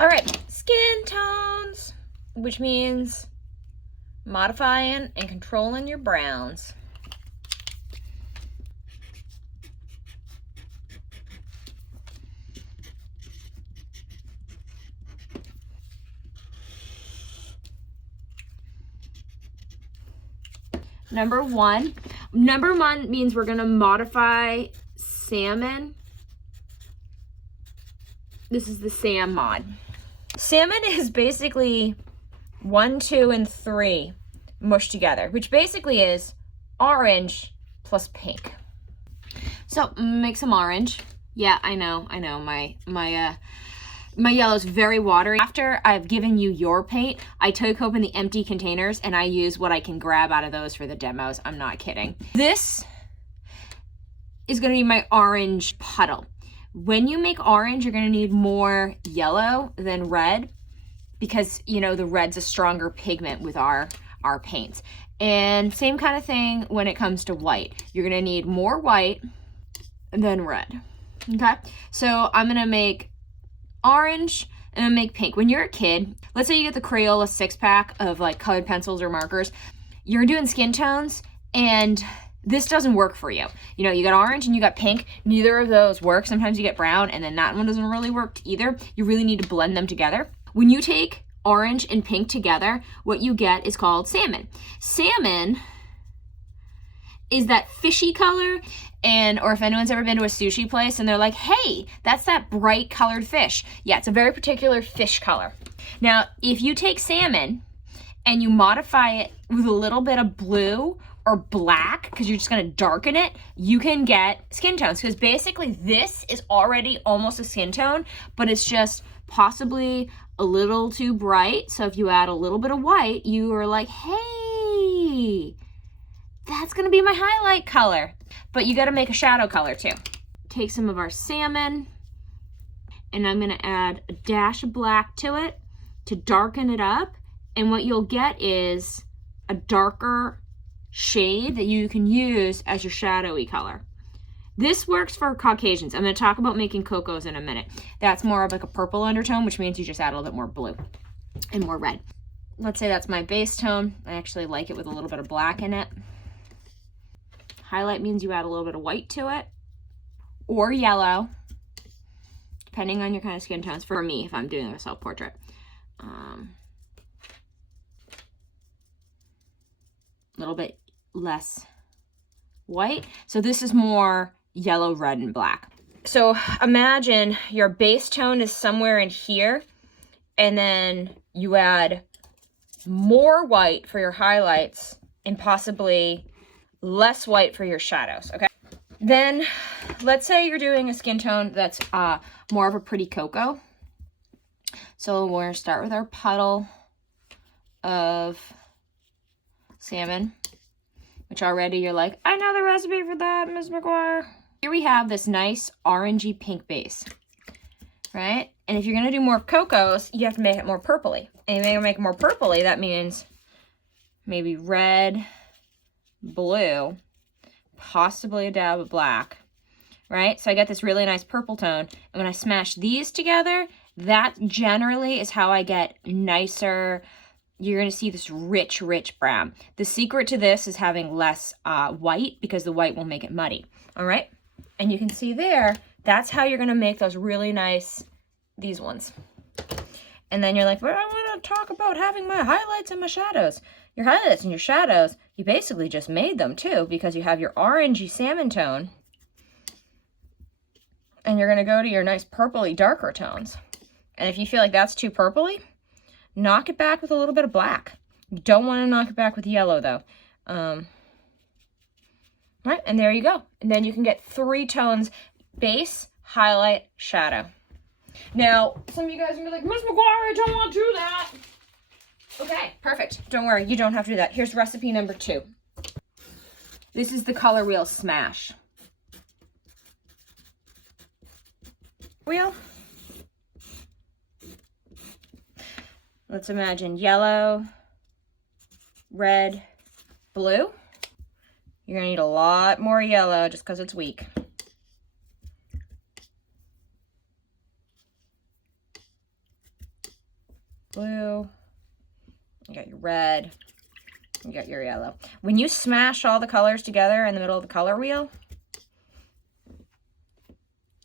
All right, skin tones, which means modifying and controlling your browns. Number one means we're gonna modify salmon. This is the Sam mod. Salmon is basically 1, 2, and 3 mushed together, which basically is orange plus pink. So make some orange. Yeah, I know. My yellow's very watery. After I've given you your paint, I took open the empty containers and I use what I can grab out of those for the demos. I'm not kidding. This is gonna be my orange puddle. When you make orange, you're gonna need more yellow than red because, you know, the red's a stronger pigment with our paints. And same kind of thing when it comes to white. You're gonna need more white than red, okay? So I'm gonna make orange and then make pink. When you're a kid, let's say you get the Crayola 6-pack of like colored pencils or markers, you're doing skin tones and this doesn't work for you. You know, you got orange and you got pink, neither of those work. Sometimes you get brown and then that one doesn't really work either. You really need to blend them together. When you take orange and pink together, what you get is called salmon. Salmon is that fishy color, or if anyone's ever been to a sushi place and they're like, hey, that's that bright colored fish. Yeah, it's a very particular fish color. Now, if you take salmon and you modify it with a little bit of blue or black, because you're just gonna darken it, you can get skin tones. Because basically this is already almost a skin tone, but it's just possibly a little too bright. So if you add a little bit of white, you are like, hey, that's gonna be my highlight color. But you gotta make a shadow color too. Take some of our salmon and I'm gonna add a dash of black to it to darken it up. And what you'll get is a darker shade that you can use as your shadowy color. This works for Caucasians. I'm gonna talk about making Cocos in a minute. That's more of like a purple undertone, which means you just add a little bit more blue and more red. Let's say that's my base tone. I actually like it with a little bit of black in it. Highlight means you add a little bit of white to it or yellow, depending on your kind of skin tones. For me, if I'm doing a self-portrait. A little bit less white. So this is more yellow, red, and black. So imagine your base tone is somewhere in here, and then you add more white for your highlights and possibly less white for your shadows, okay? Then let's say you're doing a skin tone that's more of a pretty cocoa. So we're gonna start with our puddle of salmon, which already you're like, I know the recipe for that, Ms. McGuire. Here we have this nice orangey pink base, right? And if you're gonna do more cocos, you have to make it more purpley. And if you make it more purpley, that means maybe red, blue, possibly a dab of black, right? So I get this really nice purple tone. And when I smash these together, that generally is how I get nicer. You're gonna see this rich, rich brown. The secret to this is having less white because the white will make it muddy, all right? And you can see there, that's how you're gonna make those really nice, these ones. And then you're like, well, I wanna talk about having my highlights and my shadows. Your highlights and your shadows, you basically just made them too because you have your orangey salmon tone and you're gonna go to your nice purpley darker tones. And if you feel like that's too purpley, knock it back with a little bit of black. You don't want to knock it back with yellow though. Right, and there you go. And then you can get 3 tones, base, highlight, shadow. Now, some of you guys are gonna be like, Ms. McGuire, I don't want to do that. Okay, perfect. Don't worry, you don't have to do that. Here's recipe number 2. This is the color wheel smash. Wheel. Let's imagine yellow, red, blue. You're gonna need a lot more yellow just because it's weak. blue, you got your red, you got your yellow. When you smash all the colors together in the middle of the color wheel, you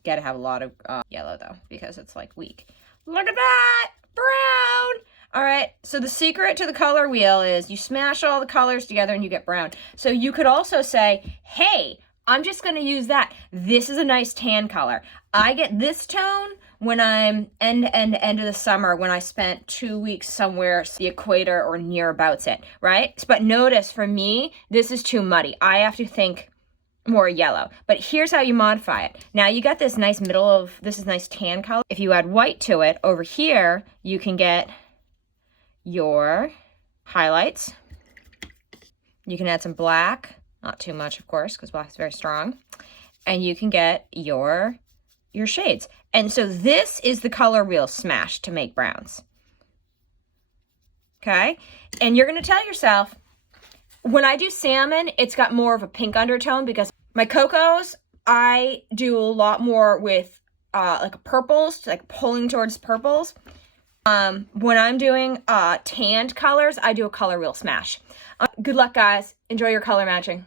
gotta have a lot of yellow though, because it's like weak. Look at that, brown. All right, so the secret to the color wheel is you smash all the colors together and you get brown. So you could also say, hey, I'm just gonna use that. This is a nice tan color. I get this tone when I'm end of the summer, when I spent 2 weeks somewhere, the equator or nearabouts it, right? But notice for me, this is too muddy. I have to think more yellow. But here's how you modify it. Now you got this nice middle of, this is nice tan color. If you add white to it, over here, you can get your highlights. You can add some black, not too much, of course, because black is very strong. And you can get your shades. And so this is the color wheel smash to make browns. Okay? And you're going to tell yourself, when I do salmon, it's got more of a pink undertone because my cocos, I do a lot more with like purples, like pulling towards purples. When I'm doing tanned colors, I do a color wheel smash. Good luck, guys. Enjoy your color matching.